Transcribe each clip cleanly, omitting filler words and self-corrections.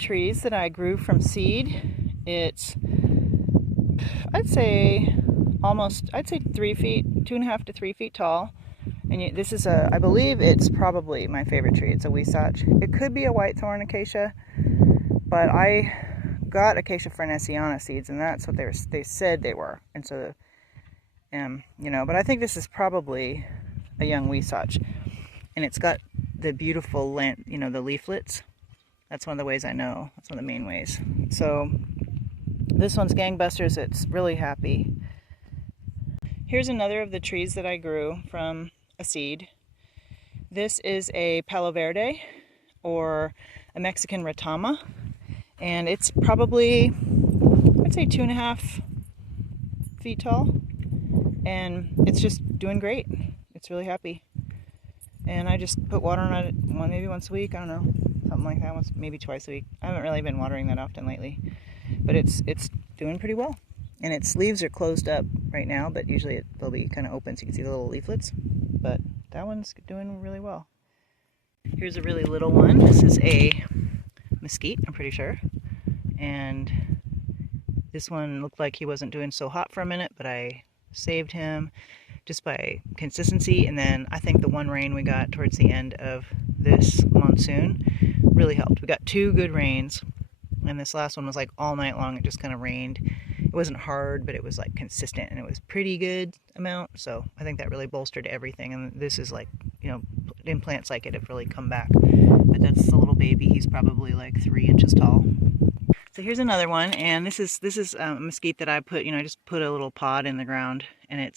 trees that I grew from seed. It's, I'd say 3 feet, 2.5 to 3 feet tall. And this is I believe it's probably my favorite tree. It's a Huisach. It could be a whitethorn acacia, but I got acacia farnesiana seeds, and that's what they said they were. And so, but I think this is probably a young Huisach. And it's got the beautiful, the leaflets. That's one of the ways I know. That's one of the main ways. So this one's gangbusters. It's really happy. Here's another of the trees that I grew from a seed. This is a Palo Verde, or a Mexican Retama, and it's probably, I'd say 2.5 feet tall, and it's just doing great. It's really happy, and I just put water on it maybe once a week. I don't know, something like that. Maybe twice a week. I haven't really been watering that often lately, but it's doing pretty well. And its leaves are closed up right now, but usually they'll be kind of open so you can see the little leaflets. But that one's doing really well. Here's a really little one. This is a mesquite, I'm pretty sure. And this one looked like he wasn't doing so hot for a minute, but I saved him just by consistency. And then I think the one rain we got towards the end of this monsoon really helped. We got 2 good rains, and this last one was like all night long. It just kind of rained. It wasn't hard, but it was like consistent, and it was pretty good amount. So I think that really bolstered everything. And this is like, in plants like it have really come back. But that's the little baby. He's probably like 3 inches tall. So here's another one, and this is a mesquite that I put, I just put a little pod in the ground, and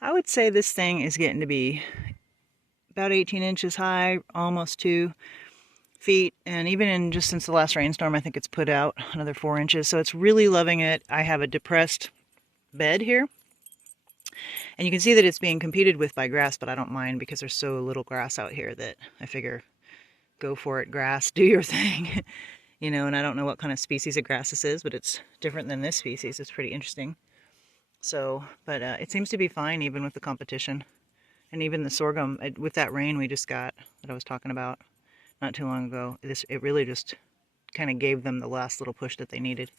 I would say this thing is getting to be about 18 inches high, almost 2 feet, and even just since the last rainstorm, I think it's put out another 4 inches. So it's really loving it. I have a depressed bed here, and you can see that it's being competed with by grass, but I don't mind because there's so little grass out here that I figure, go for it, grass, do your thing. And I don't know what kind of species of grass this is, but it's different than this species. It's pretty interesting. So, but it seems to be fine even with the competition. And even the sorghum, with that rain we just got that I was talking about not too long ago, it really just kind of gave them the last little push that they needed.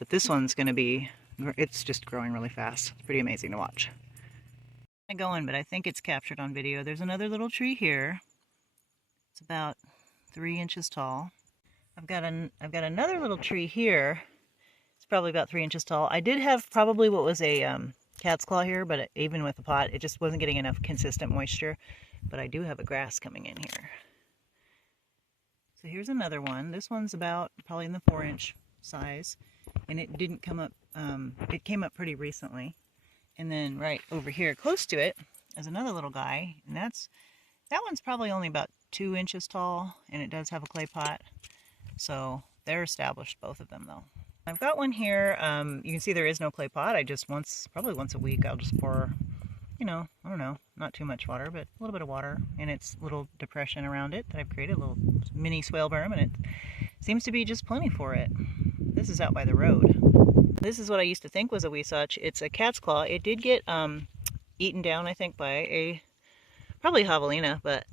But this one's going to be, it's just growing really fast. It's pretty amazing to watch. I'm going, but I think it's captured on video. There's another little tree here. It's about 3 inches tall. I've got another little tree here. It's probably about 3 inches tall. I did have probably what was a cat's claw here, but even with the pot, it just wasn't getting enough consistent moisture. But I do have a grass coming in here. So here's another one. This one's about probably in the 4-inch size, and it didn't come up, it came up pretty recently. And then right over here close to it is another little guy, and that one's probably only about 2 inches tall, and it does have a clay pot. So they're established, both of them though. I've got one here. You can see there is no clay pot. I just probably once a week, I'll just pour, I don't know, not too much water, but a little bit of water in its little depression around it that I've created, a little mini swale berm, and it seems to be just plenty for it. This is out by the road. This is what I used to think was a Huisach. It's a cat's claw. It did get eaten down, I think, by probably javelina, but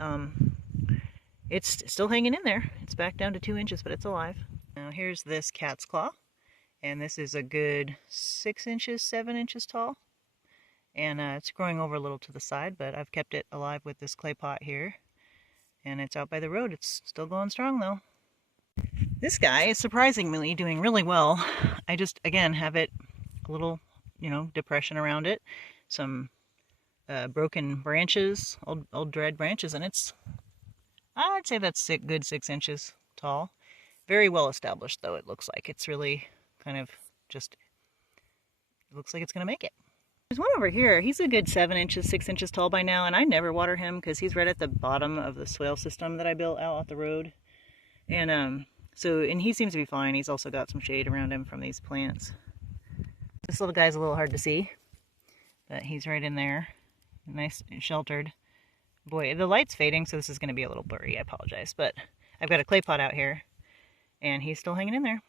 it's still hanging in there. It's back down to 2 inches, but it's alive. Now here's this cat's claw, and this is a good 6 inches, 7 inches tall. And it's growing over a little to the side, but I've kept it alive with this clay pot here. And it's out by the road. It's still going strong though. This guy is surprisingly doing really well. I just, again, have it a little, depression around it. Some broken branches, old dead branches, and I'd say that's good 6 inches tall. Very well established though, it looks like. It's really kind of just, it looks like it's going to make it. There's one over here. He's a good 7 inches, 6 inches tall by now, and I never water him because he's right at the bottom of the swale system that I built out the road. And and he seems to be fine. He's also got some shade around him from these plants. This little guy's a little hard to see, but he's right in there, nice and sheltered. Boy, the light's fading, so this is going to be a little blurry. I apologize, but I've got a clay pot out here, and he's still hanging in there.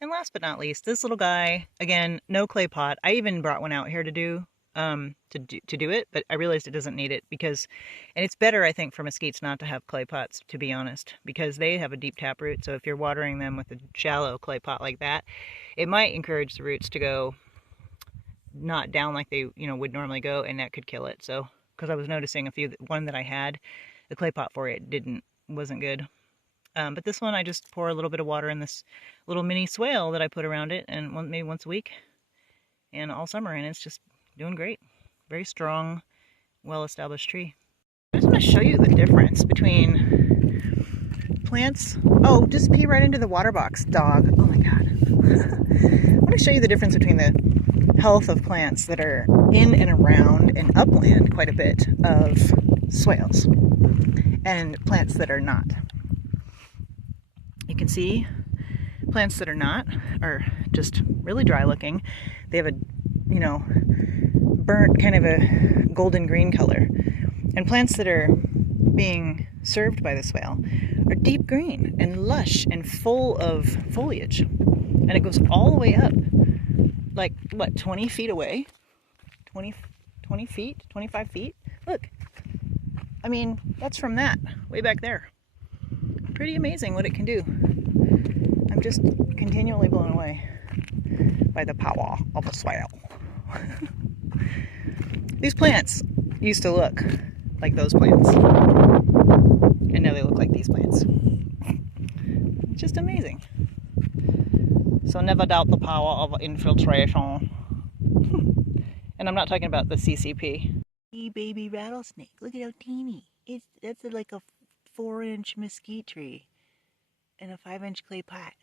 And last but not least, this little guy, again, no clay pot. I even brought one out here to do to do it, but I realized it doesn't need it because, and it's better, I think, for mesquites not to have clay pots, to be honest, because they have a deep taproot. So if you're watering them with a shallow clay pot like that, it might encourage the roots to go not down like they, would normally go, and that could kill it. So, because I was noticing one that I had, the clay pot for it wasn't good. But this one, I just pour a little bit of water in this little mini swale that I put around it, and maybe once a week, and all summer, and it's just doing great. Very strong, well-established tree. I just want to show you the difference between plants. Oh, just pee right into the water box, dog. Oh my God. I want to show you the difference between the health of plants that are in and around and upland quite a bit of swales and plants that are not. You can see plants that are not are just really dry looking. They have a, burnt kind of a golden green color. And plants that are being served by the swale are deep green and lush and full of foliage. And it goes all the way up, like, what, 20 feet away? 20 feet? 25 feet? Look. I mean, that's from that, way back there. Pretty amazing what it can do. I'm just continually blown away by the power of a swale. These plants used to look like those plants, and now they look like these plants. It's just amazing. So never doubt the power of infiltration. And I'm not talking about the CCP. Hey, baby rattlesnake, look at how teeny. That's like a 4-inch mesquite tree in a 5-inch clay pot.